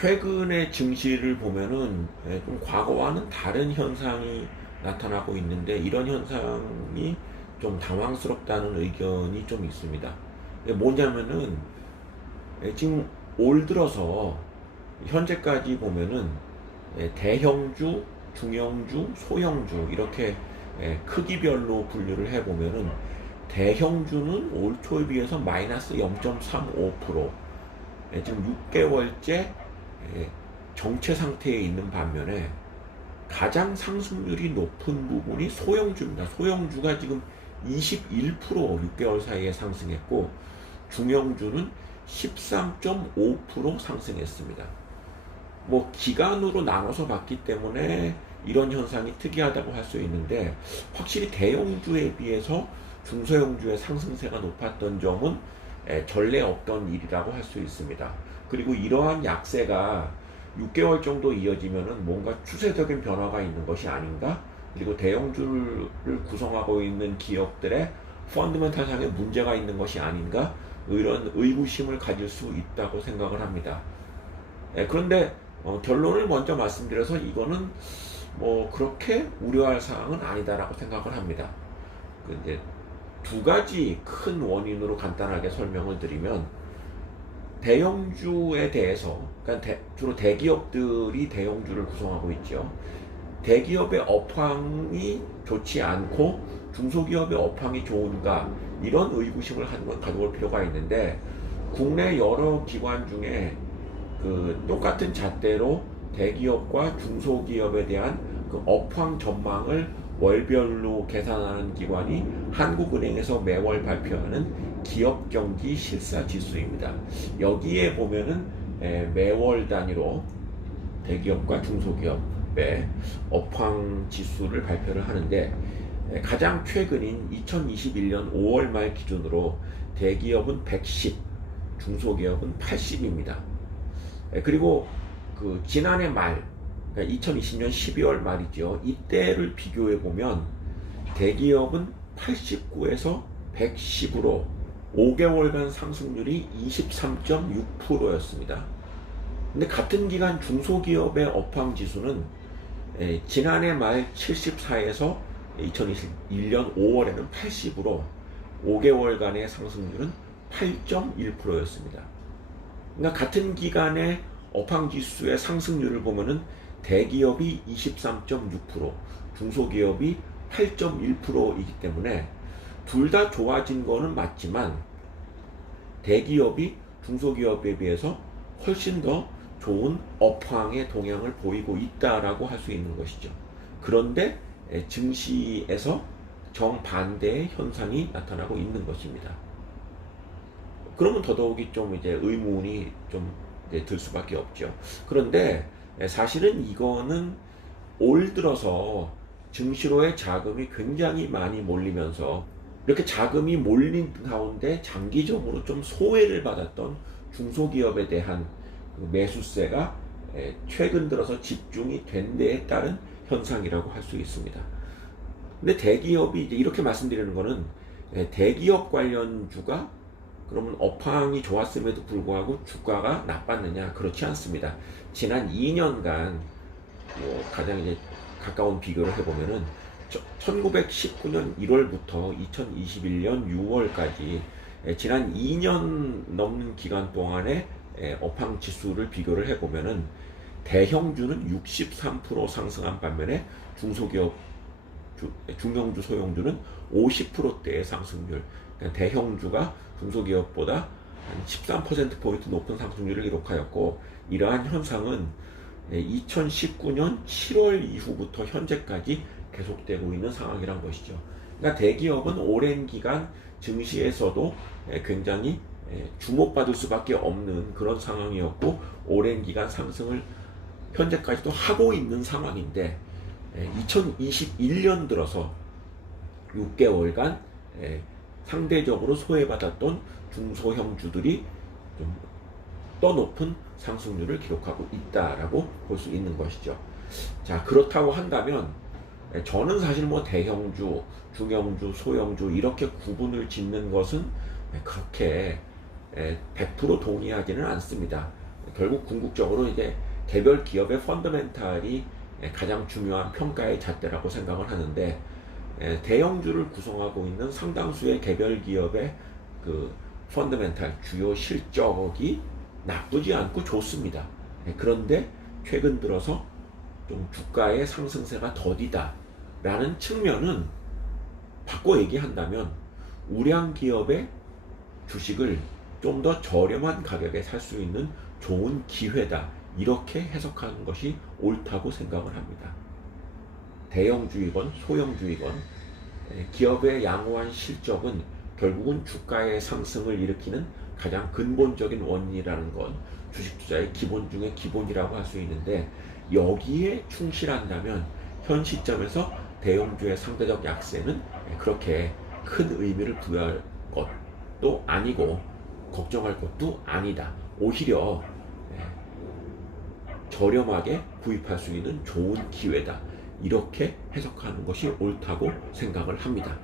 최근의 증시를 보면은 좀 과거와는 다른 현상이 나타나고 있는데 이런 현상이 좀 당황스럽다는 의견이 좀 있습니다. 뭐냐면은 지금 올 들어서 현재까지 보면은 대형주, 중형주, 소형주 이렇게 크기별로 분류를 해보면은 대형주는 올 초에 비해서 마이너스 0.35%, 지금 6개월째 정체 상태에 있는 반면에 가장 상승률이 높은 부분이 소형주입니다. 소형주가 지금 21% 6개월 사이에 상승했고 중형주는 13.5% 상승했습니다. 뭐 기간으로 나눠서 봤기 때문에 이런 현상이 특이하다고 할 수 있는데 확실히 대형주에 비해서 중소형주의 상승세가 높았던 점은 전례 없던 일이라고 할 수 있습니다. 그리고 이러한 약세가 6개월 정도 이어지면은 뭔가 추세적인 변화가 있는 것이 아닌가? 그리고 대형주를 구성하고 있는 기업들의 펀드멘탈상에 문제가 있는 것이 아닌가? 이런 의구심을 가질 수 있다고 생각을 합니다. 그런데 결론을 먼저 말씀드려서 이거는 뭐 그렇게 우려할 사항은 아니다라고 생각을 합니다. 이제 두 가지 큰 원인으로 간단하게 설명을 드리면 대형주에 대해서, 그러니까 주로 대기업들이 대형주를 구성하고 있죠. 대기업의 업황이 좋지 않고 중소기업의 업황이 좋은가, 이런 의구심을 가져볼 필요가 있는데 국내 여러 기관 중에 그 똑같은 잣대로 대기업과 중소기업에 대한 그 업황 전망을 월별로 계산하는 기관이 한국은행에서 매월 발표하는 기업경기 실사지수입니다. 여기에 보면은 매월 단위로 대기업과 중소기업의 업황 지수를 발표를 하는데 가장 최근인 2021년 5월 말 기준으로 대기업은 110, 중소기업은 80입니다. 그리고 그 지난해 말, 그러니까 2020년 12월 말이죠. 이때를 비교해 보면 대기업은 89에서 110으로 5개월간 상승률이 23.6%였습니다. 근데 같은 기간 중소기업의 업황 지수는 지난해 말 74에서 2021년 5월에는 80으로 5개월간의 상승률은 8.1%였습니다. 그러니까 같은 기간의 업황 지수의 상승률을 보면은 대기업이 23.6%, 중소기업이 8.1%이기 때문에 둘 다 좋아진 거는 맞지만 대기업이 중소기업에 비해서 훨씬 더 좋은 업황의 동향을 보이고 있다라고 할 수 있는 것이죠. 그런데 증시에서 정반대의 현상이 나타나고 있는 것입니다. 그러면 더더욱이 좀 이제 의문이 좀 들 수밖에 없죠. 그런데 사실은 이거는 올 들어서 증시로의 자금이 굉장히 많이 몰리면서 이렇게 자금이 몰린 가운데 장기적으로 좀 소외를 받았던 중소기업에 대한 그 매수세가 최근 들어서 집중이 된 데에 따른 현상이라고 할 수 있습니다. 근데 대기업이 이제 이렇게 말씀드리는 거는 대기업 관련주가 그러면 업황이 좋았음에도 불구하고 주가가 나빴느냐? 그렇지 않습니다. 지난 2년간 뭐 가장 이제 가까운 비교를 해보면은 1919년 1월부터 2021년 6월까지 지난 2년 넘는 기간 동안의 업황 지수를 비교를 해보면은 대형주는 63% 상승한 반면에 중소기업, 중형주, 소형주는 50%대의 상승률, 그러니까 대형주가 중소기업보다 한 13%포인트 높은 상승률을 기록하였고, 이러한 현상은 2019년 7월 이후부터 현재까지 계속되고 있는 상황이란 것이죠. 그러니까 대기업은 오랜 기간 증시에서도 굉장히 주목받을 수밖에 없는 그런 상황이었고, 오랜 기간 상승을 현재까지도 하고 있는 상황인데 2021년 들어서 6개월간 상대적으로 소외받았던 중소형주들이 좀 더 높은 상승률을 기록하고 있다라고 볼 수 있는 것이죠. 자, 그렇다고 한다면 저는 사실 뭐 대형주, 중형주, 소형주 이렇게 구분을 짓는 것은 그렇게 100% 동의하지는 않습니다. 결국 궁극적으로 이제 개별 기업의 펀더멘탈이 가장 중요한 평가의 잣대라고 생각을 하는데, 대형주를 구성하고 있는 상당수의 개별 기업의 그 펀더멘탈 주요 실적이 나쁘지 않고 좋습니다. 그런데 최근 들어서 좀 주가의 상승세가 더디다 라는 측면은, 바꿔 얘기한다면 우량 기업의 주식을 좀 더 저렴한 가격에 살 수 있는 좋은 기회다, 이렇게 해석하는 것이 옳다고 생각을 합니다. 대형주이건 소형주이건 기업의 양호한 실적은 결국은 주가의 상승을 일으키는 가장 근본적인 원인이라는 건 주식 투자의 기본 중에 기본이라고 할 수 있는데, 여기에 충실한다면 현 시점에서 대형주의 상대적 약세는 그렇게 큰 의미를 부여할 것도 아니고 걱정할 것도 아니다. 오히려 저렴하게 구입할 수 있는 좋은 기회다, 이렇게 해석하는 것이 옳다고 생각을 합니다.